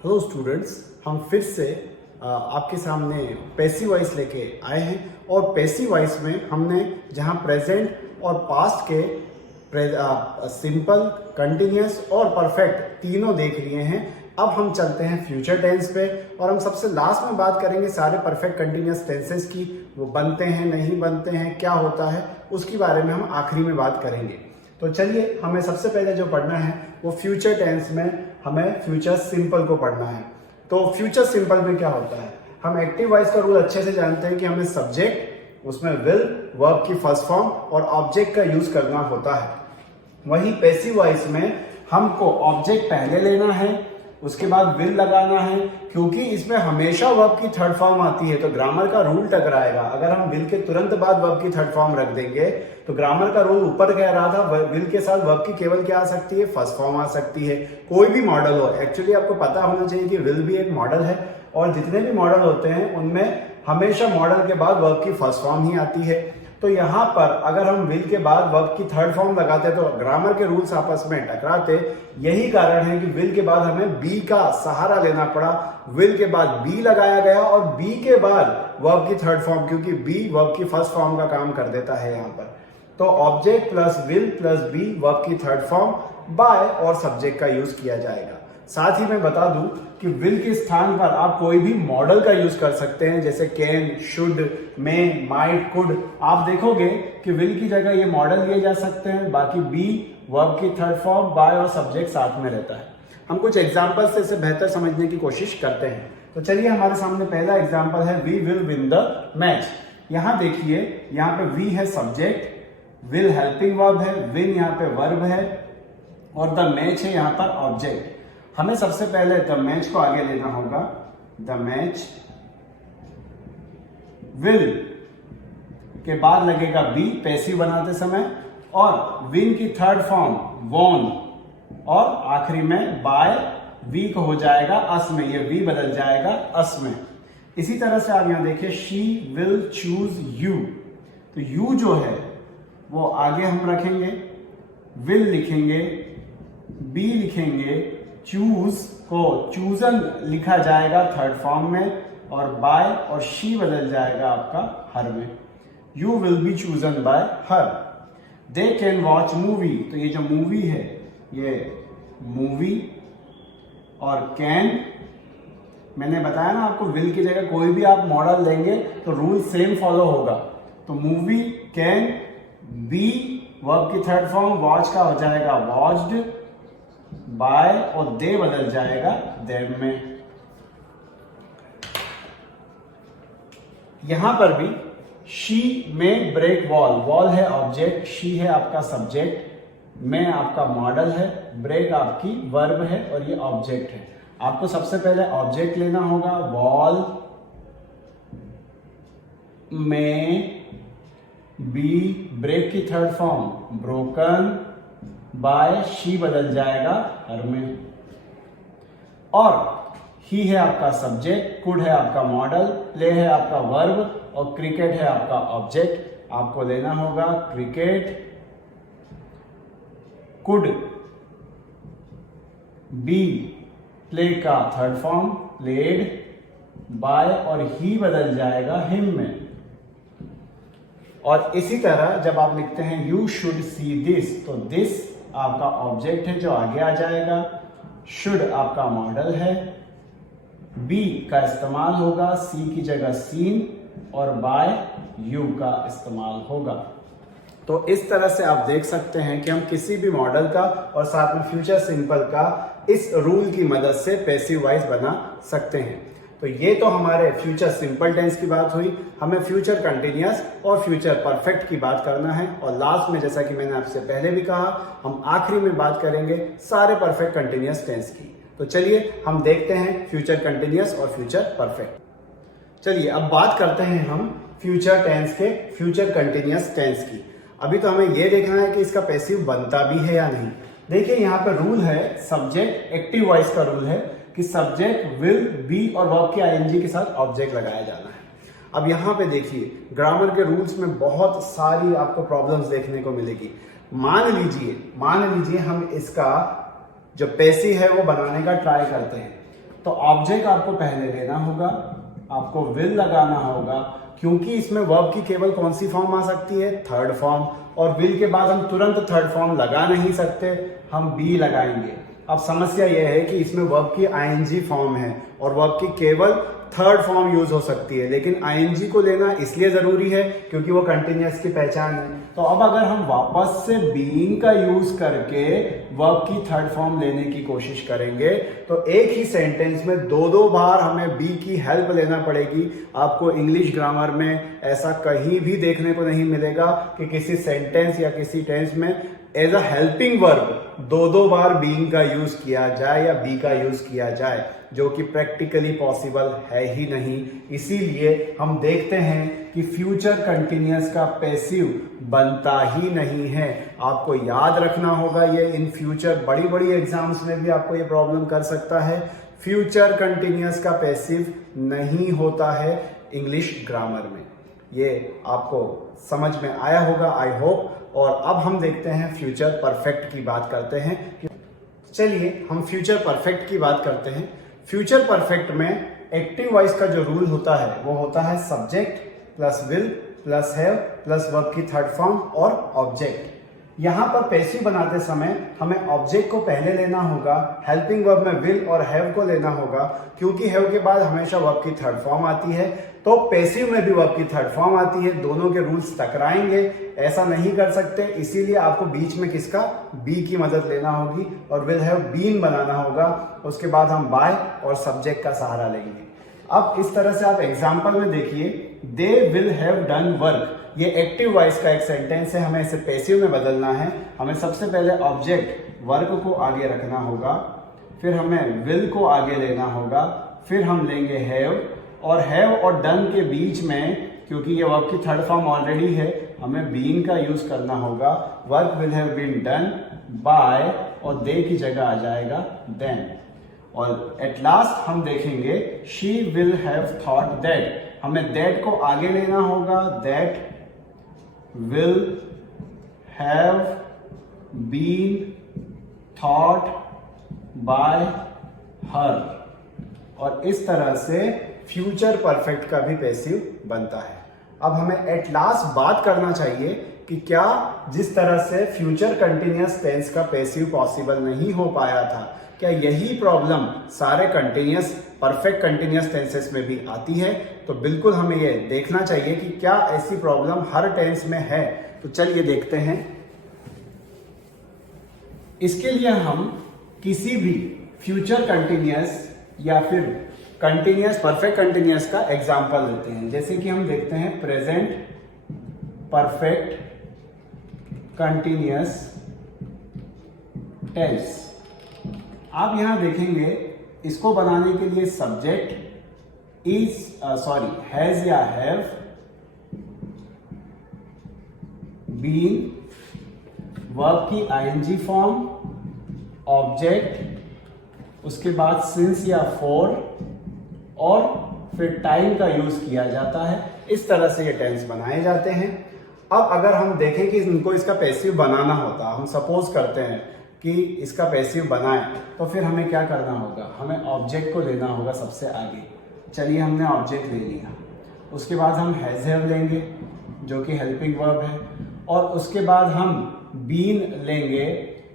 Hello students, हम फिर से आपके सामने पैसिव वॉइस लेके आए हैं और पैसिव वॉइस में हमने जहां प्रेजेंट और पास्ट के सिंपल, कंटिन्यूअस और परफेक्ट तीनों देख लिए हैं। अब हम चलते हैं फ्यूचर टेंस पे और हम सबसे लास्ट में बात करेंगे सारे परफेक्ट कंटिन्यूअस टेंसेस की। वो बनते हैं, नहीं बनते हैं, क्या होता है, उसके बारे में हम आखिरी में बात करेंगे। तो चलिए, हमें सबसे पहले जो पढ़ना है वो फ्यूचर टेंस में हमें फ्यूचर सिंपल को पढ़ना है। तो फ्यूचर सिंपल में क्या होता है, हम एक्टिव वॉइस का रूल अच्छे से जानते हैं कि हमें सब्जेक्ट, उसमें विल, वर्ब की फर्स्ट फॉर्म और ऑब्जेक्ट का यूज करना होता है। वहीं पैसिव वॉइस में हमको ऑब्जेक्ट पहले लेना है, उसके बाद विल लगाना है, क्योंकि इसमें हमेशा वर्ब की थर्ड फॉर्म आती है। तो ग्रामर का रूल टकराएगा। अगर हम विल के तुरंत बाद वर्ब की थर्ड फॉर्म रख देंगे तो ग्रामर का रूल ऊपर कह रहा था विल के साथ वर्ब की केवल क्या आ सकती है, फर्स्ट फॉर्म आ सकती है। कोई भी मॉडल हो, एक्चुअली आपको पता होना चाहिए कि विल भी एक मॉडल है और जितने भी मॉडल होते हैं उनमें हमेशा मॉडल के बाद वर्ब की फर्स्ट फॉर्म ही आती है। तो यहाँ पर अगर हम विल के बाद वर्ब की थर्ड फॉर्म लगाते तो ग्रामर के रूल्स आपस में टकराते। यही कारण है कि विल के बाद हमें बी का सहारा लेना पड़ा। विल के बाद बी लगाया गया और बी के बाद वर्ब की थर्ड फॉर्म, क्योंकि बी वर्ब की फर्स्ट फॉर्म का काम कर देता है यहाँ पर। तो object plus will plus be verb की थर्ड फॉर्म बाय और सब्जेक्ट का यूज किया जाएगा। साथ ही मैं बता दूं कि विल के स्थान पर आप कोई भी मॉडल का यूज कर सकते हैं, जैसे can, should, may, might, could. आप देखोगे कि विल की जगह ये मॉडल लिए जा सकते हैं, बाकी बी वर्ब की थर्ड फॉर्म, बाय और सब्जेक्ट साथ में रहता है। हम कुछ एग्जाम्पल से इसे बेहतर समझने की कोशिश करते हैं। तो चलिए, हमारे सामने पहला एग्जाम्पल है we will win the match. यहां देखिए, यहाँ पे वी है सब्जेक्ट, विल हेल्पिंग वर्ब है, विन यहाँ पे वर्ब है और द मैच है यहाँ पर ऑब्जेक्ट। हमें सबसे पहले द मैच को आगे लेना होगा। द मैच विल के बाद लगेगा बी पैसिव बनाते समय और विन की थर्ड फॉर्म वॉन और आखिरी में बाय वी को हो जाएगा अस में, ये वी बदल जाएगा अस में। इसी तरह से आप यहां देखिए शी विल चूज यू। तो यू जो है वो आगे हम रखेंगे, विल लिखेंगे, बी लिखेंगे, चूज को चूजन लिखा जाएगा थर्ड फॉर्म में और बाय और शी बदल जाएगा आपका हर में। You will be chosen bye her. They can watch movie. तो ये जो मूवी है ये मूवी और कैन, मैंने बताया ना आपको विल की जगह कोई भी आप मॉडल लेंगे तो रूल सेम फॉलो होगा। तो मूवी, कैन, बी वर्ब की थर्ड फॉर्म, वॉच का हो जाएगा वॉच्ड, बाय और दे बदल जाएगा देम में। यहां पर भी शी में ब्रेक वॉल, वॉल है ऑब्जेक्ट, शी है आपका सब्जेक्ट, में आपका मॉडल है, ब्रेक आपकी वर्ब है और ये ऑब्जेक्ट है। आपको सबसे पहले ऑब्जेक्ट लेना होगा। वॉल में बी ब्रेक की third form broken, by she बदल जाएगा हर में और ही है आपका सब्जेक्ट, कुड है आपका मॉडल, प्ले है आपका वर्ब और क्रिकेट है आपका ऑब्जेक्ट। आपको लेना होगा क्रिकेट, कुड बी प्ले का थर्ड फॉर्म प्लेड, बाय और ही बदल जाएगा हिम में। और इसी तरह जब आप लिखते हैं यू शुड सी दिस, तो दिस आपका ऑब्जेक्ट है जो आगे आ जाएगा, शुड आपका मॉडल है, बी का इस्तेमाल होगा, सी की जगह सीन और बाय यू का इस्तेमाल होगा। तो इस तरह से आप देख सकते हैं कि हम किसी भी मॉडल का और साथ में फ्यूचर सिंपल का इस रूल की मदद से पैसिव वॉइस बना सकते हैं। तो ये तो हमारे फ्यूचर सिंपल टेंस की बात हुई। हमें फ्यूचर कंटिन्यूअस और फ्यूचर परफेक्ट की बात करना है और लास्ट में, जैसा कि मैंने आपसे पहले भी कहा, हम आखिरी में बात करेंगे सारे परफेक्ट कंटिन्यूअस टेंस की। तो चलिए हम देखते हैं फ्यूचर कंटिन्यूअस और फ्यूचर परफेक्ट। चलिए अब बात करते हैं हम फ्यूचर टेंस के फ्यूचर कंटिन्यूअस टेंस की। अभी तो हमें यह देखना है कि इसका पैसिव बनता भी है या नहीं। देखिए यहाँ पर रूल है सब्जेक्ट एक्टिव वॉइस का रूल है कि सब्जेक्ट विल, बी और वर्ब के आईएनजी के साथ ऑब्जेक्ट लगाया जाना है। अब यहाँ पे देखिए ग्रामर के रूल्स में बहुत सारी आपको प्रॉब्लम्स देखने को मिलेगी। मान लीजिए हम इसका जो पैसिव है वो बनाने का ट्राई करते हैं। तो ऑब्जेक्ट आपको पहले लेना होगा, आपको विल लगाना होगा, क्योंकि इसमें वर्ब की केवल कौन सी फॉर्म आ सकती है, थर्ड फॉर्म, और विल के बाद हम तुरंत थर्ड फॉर्म लगा नहीं सकते, हम बी लगाएंगे। अब समस्या यह है कि इसमें वर्ब की आईएनजी फॉर्म है और वर्ब की केवल थर्ड फॉर्म यूज हो सकती है, लेकिन आईएनजी को लेना इसलिए जरूरी है क्योंकि वो कंटिन्यूअस की पहचान है। तो अब अगर हम वापस से बीइंग का यूज करके वर्ब की थर्ड फॉर्म लेने की कोशिश करेंगे तो एक ही सेंटेंस में दो बार हमें बी की हेल्प लेना पड़ेगी। आपको इंग्लिश ग्रामर में ऐसा कहीं भी देखने को नहीं मिलेगा कि किसी सेंटेंस या किसी टेंस में एज अ हेल्पिंग वर्ब दो बार बीइंग का यूज किया जाए या बी का यूज किया जाए, जो कि प्रैक्टिकली पॉसिबल है ही नहीं। इसीलिए हम देखते हैं कि फ्यूचर कंटिन्यूअस का पैसिव बनता ही नहीं है। आपको याद रखना होगा, ये इन फ्यूचर बड़ी बड़ी एग्जाम्स में भी आपको ये प्रॉब्लम कर सकता है। फ्यूचर कंटिन्यूअस का पैसिव नहीं होता है इंग्लिश ग्रामर में। ये आपको समझ में आया होगा आई होप। और अब हम देखते हैं फ्यूचर परफेक्ट की बात करते हैं। चलिए हम फ्यूचर परफेक्ट की बात करते हैं। फ्यूचर परफेक्ट में एक्टिव वॉइस का जो रूल होता है वो होता है subject plus will plus have plus verb की थर्ड फॉर्म और ऑब्जेक्ट। यहां पर पैसिव बनाते समय हमें ऑब्जेक्ट को पहले लेना होगा, हेल्पिंग वर्ब में विल और हैव को लेना होगा, क्योंकि हैव के बाद हमेशा वर्ब की थर्ड फॉर्म आती है, तो पैसिव में भी वर्ब की थर्ड फॉर्म आती है। दोनों के रूल्स टकराएंगे, ऐसा नहीं कर सकते। इसीलिए आपको बीच में किसका, बी की मदद लेना होगी और विल हैव बीन बनाना होगा। उसके बाद हम बाय और सब्जेक्ट का सहारा लेंगे। अब इस तरह से आप एग्जाम्पल में देखिए, they will have done work. ये एक्टिव वॉइस का एक सेंटेंस है, हमें इसे पैसिव में बदलना है। हमें सबसे पहले ऑब्जेक्ट वर्क को आगे रखना होगा, फिर हमें विल को आगे लेना होगा, फिर हम लेंगे हैव, और हैव और डन के बीच में क्योंकि ये वर्ब की थर्ड फॉर्म ऑलरेडी है, हमें बीइंग का यूज करना होगा। Work will have been done by और दे की जगह आ जाएगा देन। और एट लास्ट हम देखेंगे she will have thought that. हमें दैट को आगे लेना होगा, that will have been thought by her. और इस तरह से फ्यूचर परफेक्ट का भी पैसिव बनता है। अब हमें एट लास्ट बात करना चाहिए कि क्या जिस तरह से फ्यूचर कंटिन्यूअस टेंस का पैसिव पॉसिबल नहीं हो पाया था, क्या यही प्रॉब्लम सारे कंटिन्यूअस परफेक्ट कंटिन्यूअस टेंसेस में भी आती है? तो बिल्कुल हमें ये देखना चाहिए कि क्या ऐसी प्रॉब्लम हर टेंस में है। तो चलिए देखते हैं। इसके लिए हम किसी भी फ्यूचर कंटिन्यूअस या फिर कंटिन्यूअस परफेक्ट कंटिन्यूअस का एग्जांपल लेते हैं। जैसे कि हम देखते हैं प्रेजेंट परफेक्ट कंटिन्यूअस टेंस। आप यहां देखेंगे, इसको बनाने के लिए सब्जेक्ट हैज या हैव बीन, वर्ब की आईएनजी फॉर्म, ऑब्जेक्ट, उसके बाद सिंस या फॉर, और फिर टाइम का यूज किया जाता है। इस तरह से ये टेंस बनाए जाते हैं। अब अगर हम देखें कि इनको इसका पैसिव बनाना होता, हम सपोज करते हैं कि इसका पैसिव बनाएं, तो फिर हमें क्या करना होगा, हमें ऑब्जेक्ट को लेना होगा सबसे आगे। चलिए हमने ऑब्जेक्ट ले लिया, उसके बाद हम हैज हैव लेंगे जो कि हेल्पिंग वर्ब है, और उसके बाद हम बीन लेंगे,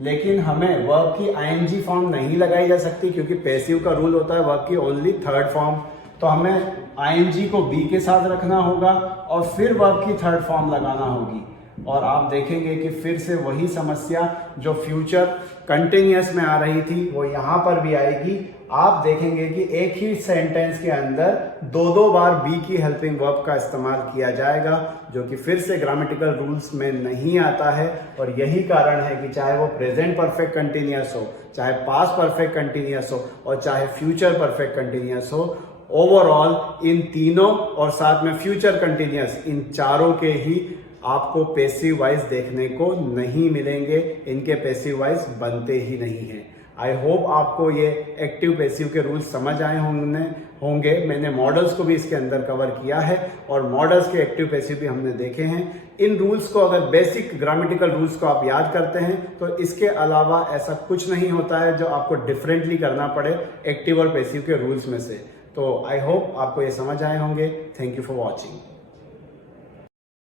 लेकिन हमें वर्ब की आईएनजी फॉर्म नहीं लगाई जा सकती क्योंकि पैसिव का रूल होता है वर्ब की ओनली थर्ड फॉर्म। तो हमें आईएनजी को बी के साथ रखना होगा और फिर वर्ब की थर्ड फॉर्म लगाना होगी। और आप देखेंगे कि फिर से वही समस्या जो फ्यूचर कंटिन्यूअस में आ रही थी वो यहां पर भी आएगी। आप देखेंगे कि एक ही सेंटेंस के अंदर दो बार बी की हेल्पिंग वर्ब का इस्तेमाल किया जाएगा, जो कि फिर से ग्रामेटिकल रूल्स में नहीं आता है। और यही कारण है कि चाहे वो प्रेजेंट परफेक्ट कंटिन्यूअस हो, चाहे पास्ट परफेक्ट कंटिन्यूअस हो, और चाहे फ्यूचर परफेक्ट कंटिन्यूअस हो, ओवरऑल इन तीनों और साथ में फ्यूचर कंटिन्यूअस, इन चारों के ही आपको पैसिव वॉइस देखने को नहीं मिलेंगे। इनके पैसिव वॉइस बनते ही नहीं है। आई होप आपको ये एक्टिव पैसिव के रूल्स समझ आए होंगे। मैंने मॉडल्स को भी इसके अंदर कवर किया है और मॉडल्स के एक्टिव पैसिव भी हमने देखे हैं। इन रूल्स को अगर बेसिक ग्रामेटिकल रूल्स को आप याद करते हैं तो इसके अलावा ऐसा कुछ नहीं होता है जो आपको डिफरेंटली करना पड़े एक्टिव और पैसिव के रूल्स में से। तो आई होप आपको ये समझ आए होंगे। Thank you for watching.